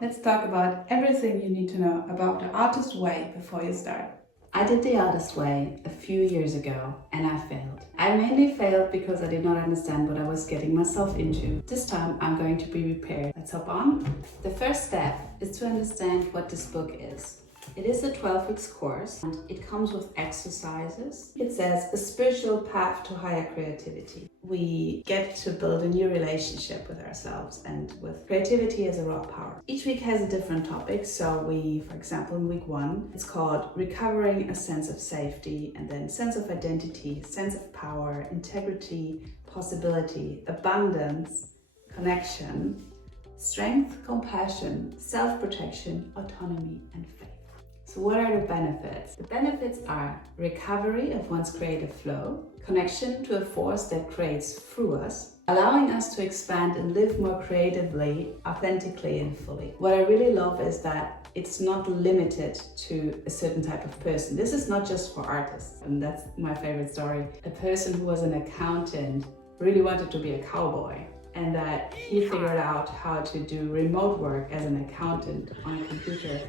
let's talk about everything you need to know about the artist way before you start. I did the artist way a few years ago and I failed. I mainly failed because I did not understand what I was getting myself into. This time I'm going to be prepared. Let's hop on. The first step is to understand what this book is. It is a 12-week course and it comes with exercises. It says a spiritual path to higher creativity. We get to build a new relationship with ourselves and with creativity as a raw power. Each week has a different topic. So for example, in week 1, it's called recovering a sense of safety, and then sense of identity, sense of power, integrity, possibility, abundance, connection, strength, compassion, self-protection, autonomy, and faith. So what are the benefits? The benefits are recovery of one's creative flow, connection to a force that creates through us, allowing us to expand and live more creatively, authentically, and fully. What I really love is that it's not limited to a certain type of person. This is not just for artists, and that's my favorite story. A person who was an accountant really wanted to be a cowboy, and that he figured out how to do remote work as an accountant on a computer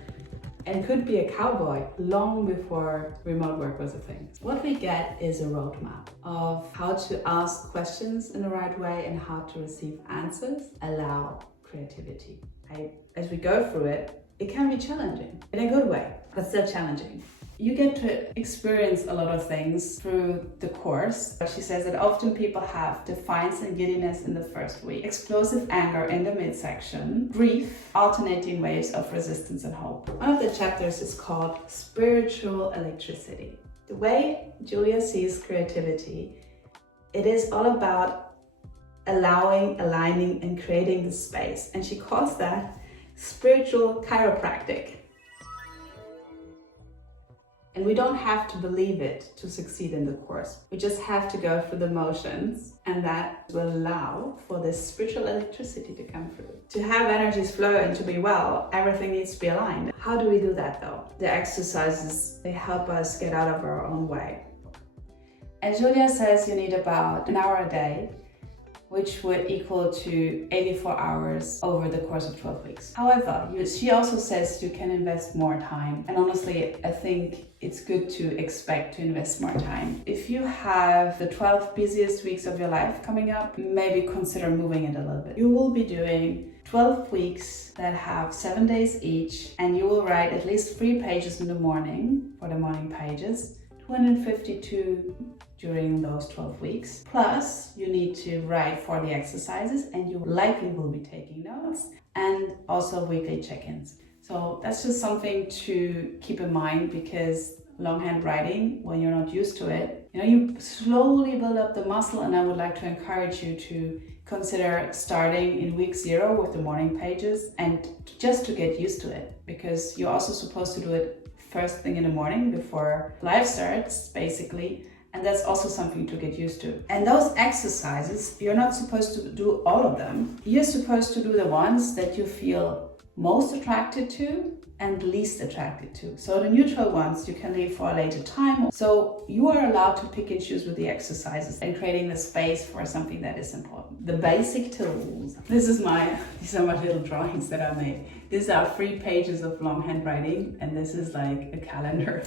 and could be a cowboy long before remote work was a thing. What we get is a roadmap of how to ask questions in the right way and how to receive answers. Allow creativity. As we go through it, it can be challenging in a good way, but still challenging. You get to experience a lot of things through the course. She says that often people have defiance and giddiness in the first week, explosive anger in the midsection, grief, alternating waves of resistance and hope. One of the chapters is called Spiritual Electricity. The way Julia sees creativity, it is all about allowing, aligning, and creating the space. And she calls that spiritual chiropractic. And we don't have to believe it to succeed in the course. We just have to go through the motions, and that will allow for this spiritual electricity to come through. To have energies flow and to be well, everything needs to be aligned. How do we do that though? The exercises, they help us get out of our own way. And Julia says you need about an hour a day, which would equal to 84 hours over the course of 12 weeks. However, she also says you can invest more time. And honestly, I think it's good to expect to invest more time. If you have the 12 busiest weeks of your life coming up, maybe consider moving it a little bit. You will be doing 12 weeks that have 7 days each, and you will write at least 3 pages in the morning for the morning pages, 252 during those 12 weeks. Plus, you need to write for the exercises, and you likely will be taking notes, and also weekly check-ins. So that's just something to keep in mind, because longhand writing, when you're not used to it, you slowly build up the muscle, and I would like to encourage you to consider starting in week 0 with the morning pages, and just to get used to it, because you're also supposed to do it first thing in the morning before life starts, basically. And that's also something to get used to. And those exercises, you're not supposed to do all of them. You're supposed to do the ones that you feel most attracted to and least attracted to. So the neutral ones you can leave for a later time. So you are allowed to pick and choose with the exercises and creating the space for something that is important. The basic tools. These are my little drawings that I made. These are 3 pages of longhand writing, and this is like a calendar,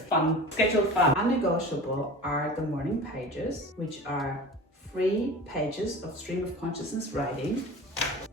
scheduled fun. Non-negotiable are the morning pages, which are 3 pages of stream of consciousness writing.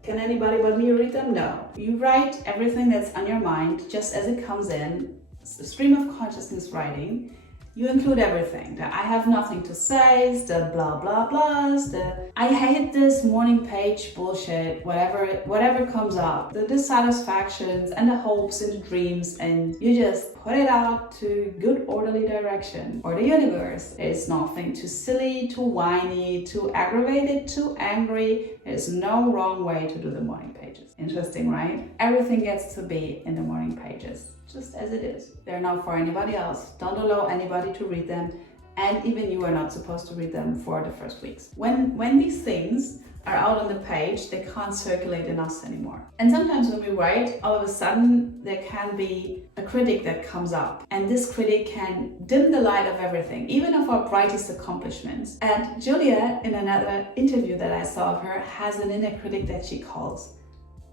Can anybody but me read them? No. You write everything that's on your mind just as it comes in. It's the stream of consciousness writing. You include everything. The I have nothing to say, the blah blah blahs, the I hate this morning page bullshit, whatever comes up, the dissatisfactions and the hopes and the dreams, and you just put it out to good orderly direction or the universe. There's nothing too silly, too whiny, too aggravated, too angry. There's no wrong way to do the morning pages. Interesting, right? Everything gets to be in the morning pages, just as it is. They're not for anybody else. Don't allow anybody to read them, and even you are not supposed to read them for the first weeks. When these things are out on the page, they can't circulate in us anymore. And sometimes when we write, all of a sudden there can be a critic that comes up, and this critic can dim the light of everything, even of our brightest accomplishments. And Julia, in another interview that I saw of her, has an inner critic that she calls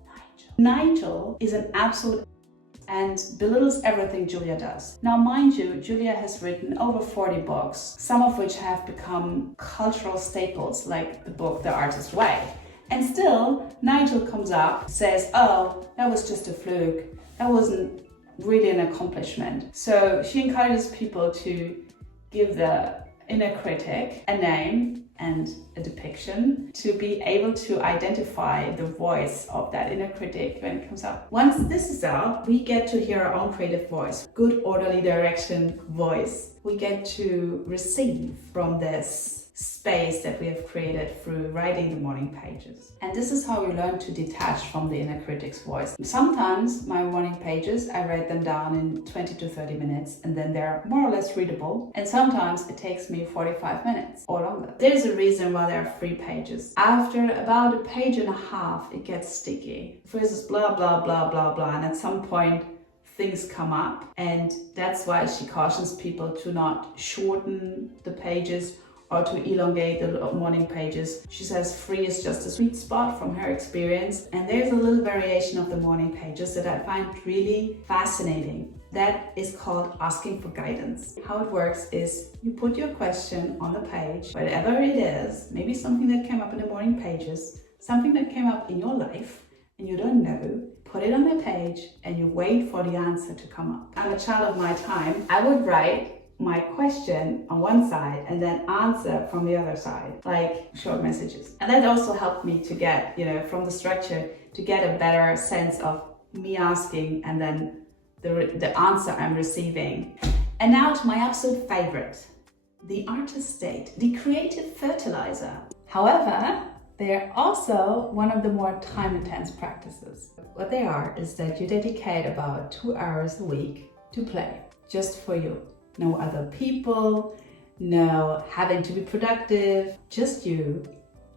Nigel. Nigel is an absolute and belittles everything Julia does. Now, mind you, Julia has written over 40 books, some of which have become cultural staples, like the book The Artist Way. And still, Nigel comes up, says, oh, that was just a fluke. That wasn't really an accomplishment. So she encourages people to give the inner critic a name and a depiction to be able to identify the voice of that inner critic when it comes up. Once this is out, we get to hear our own creative voice, good orderly direction voice. We get to receive from this space that we have created through writing the morning pages. And this is how we learn to detach from the inner critic's voice. Sometimes my morning pages, I write them down in 20 to 30 minutes and then they're more or less readable. And sometimes it takes me 45 minutes or longer. There's a reason why there are 3 pages. After about a page and a half, it gets sticky. First is blah, blah, blah, blah, blah. And at some point, things come up. And that's why she cautions people to not shorten the pages or to elongate the morning pages. She says 3 is just a sweet spot from her experience. And there's a little variation of the morning pages that I find really fascinating. That is called asking for guidance. How it works is you put your question on the page, whatever it is, maybe something that came up in the morning pages, something that came up in your life and you don't know, put it on the page and you wait for the answer to come up. I'm a child of my time. I would write my question on one side and then answer from the other side, like short messages. And that also helped me to get, from the structure, to get a better sense of me asking and then the answer I'm receiving. And now to my absolute favorite, the artist state, the creative fertilizer. However, they're also one of the more time-intense practices. What they are is that you dedicate about 2 hours a week to play, just for you. No other people, no having to be productive, just you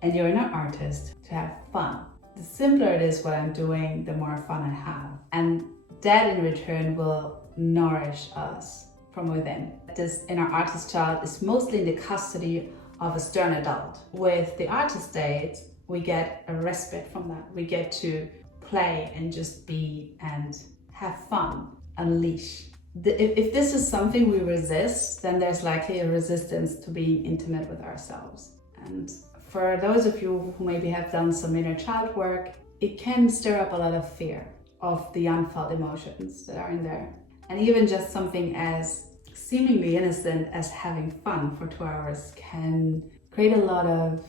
and your inner artist to have fun. The simpler it is what I'm doing, the more fun I have. And that in return will nourish us from within. This inner artist child is mostly in the custody of a stern adult. With the artist state, we get a respite from that. We get to play and just be and have fun, unleash. If this is something we resist, then there's likely a resistance to being intimate with ourselves. And for those of you who maybe have done some inner child work, it can stir up a lot of fear of the unfelt emotions that are in there. And even just something as seemingly innocent as having fun for 2 hours can create a lot of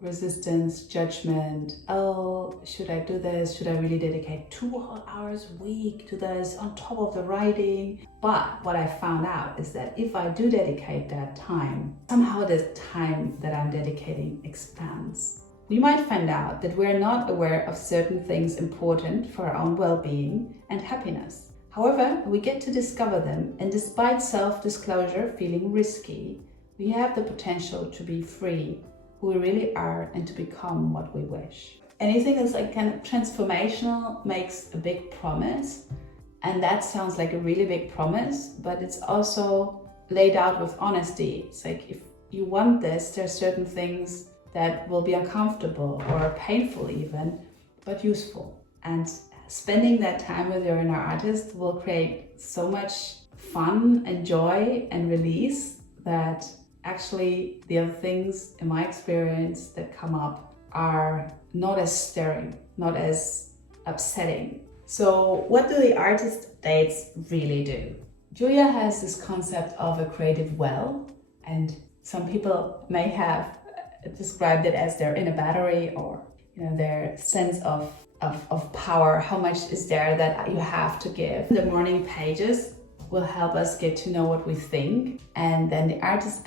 resistance, judgment. Oh, should I do this? Should I really dedicate 2 whole hours a week to this on top of the writing? But what I found out is that if I do dedicate that time, somehow the time that I'm dedicating expands. We might find out that we're not aware of certain things important for our own well-being and happiness. However, we get to discover them, and despite self-disclosure feeling risky, we have the potential to be free, who we really are, and to become what we wish. Anything that's like kind of transformational makes a big promise, and that sounds like a really big promise, but it's also laid out with honesty. It's like, if you want this, there's certain things that will be uncomfortable or painful even, but useful. And spending that time with your inner artist will create so much fun and joy and release that actually the other things in my experience that come up are not as stirring, not as upsetting. So what do the artist dates really do? Julia has this concept of a creative well, and some people may have described it as their inner battery, or their sense of power. How much is there that you have to give? The morning pages will help us get to know what we think, and then the artist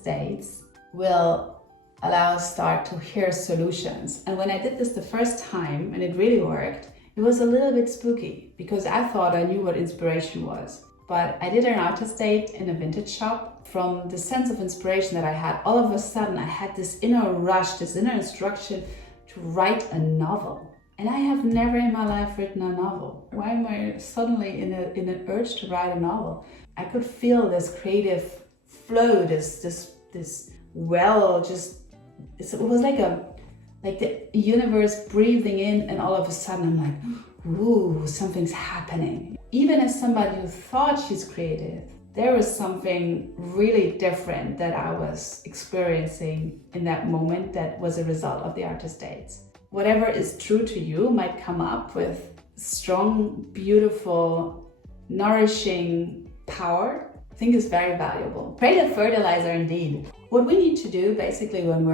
states will allow us start to hear solutions. And when I did this the first time, and it really worked, it was a little bit spooky because I thought I knew what inspiration was. But I did an artist date in a vintage shop. From the sense of inspiration that I had, all of a sudden I had this inner rush, this inner instruction to write a novel. And I have never in my life written a novel. Why am I suddenly in an urge to write a novel? I could feel this creative flow, this well, it was like a like the universe breathing in, and all of a sudden I'm like, ooh, something's happening. Even as somebody who thought she's creative, there was something really different that I was experiencing in that moment that was a result of the artist dates. Whatever is true to you might come up with strong, beautiful, nourishing power. I think is very valuable. Creative fertilizer indeed. What we need to do basically when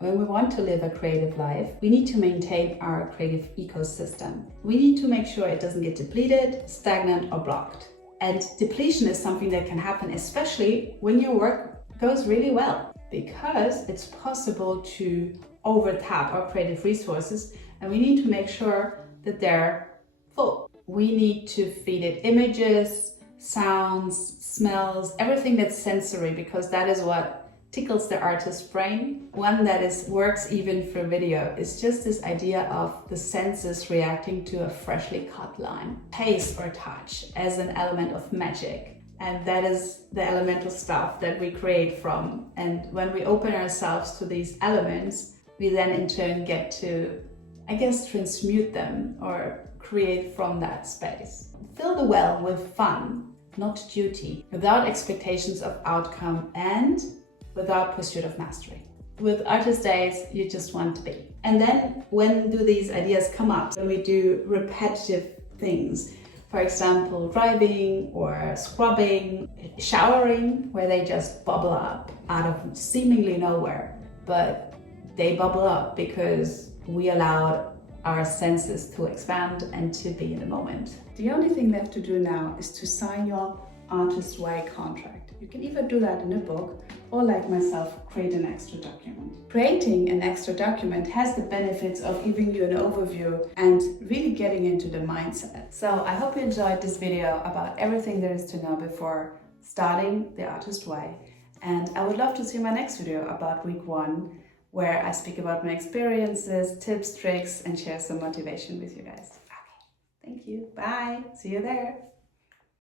we want to live a creative life, we need to maintain our creative ecosystem. We need to make sure it doesn't get depleted, stagnant, or blocked. And depletion is something that can happen, especially when your work goes really well, because it's possible to overtap our creative resources, and we need to make sure that they're full. We need to feed it images, sounds, smells, everything that's sensory, because that is what tickles the artist's brain. One that works even for video is just this idea of the senses reacting to a freshly cut line. Taste or touch as an element of magic. And that is the elemental stuff that we create from. And when we open ourselves to these elements, we then in turn get to, I guess, transmute them or create from that space. Fill the well with fun, not duty, without expectations of outcome and without pursuit of mastery. With artist days, you just want to be. And then when do these ideas come up? When we do repetitive things, for example, driving or scrubbing, showering, where they just bubble up out of seemingly nowhere, but they bubble up because we allowed our senses to expand and to be in the moment. The only thing left to do now is to sign your Artist Way contract. You can either do that in a book or, like myself, create an extra document. Creating an extra document has the benefits of giving you an overview and really getting into the mindset. So I hope you enjoyed this video about everything there is to know before starting the Artist Way. And I would love to see my next video about week 1, where I speak about my experiences, tips, tricks, and share some motivation with you guys. Okay, thank you. Bye. See you there.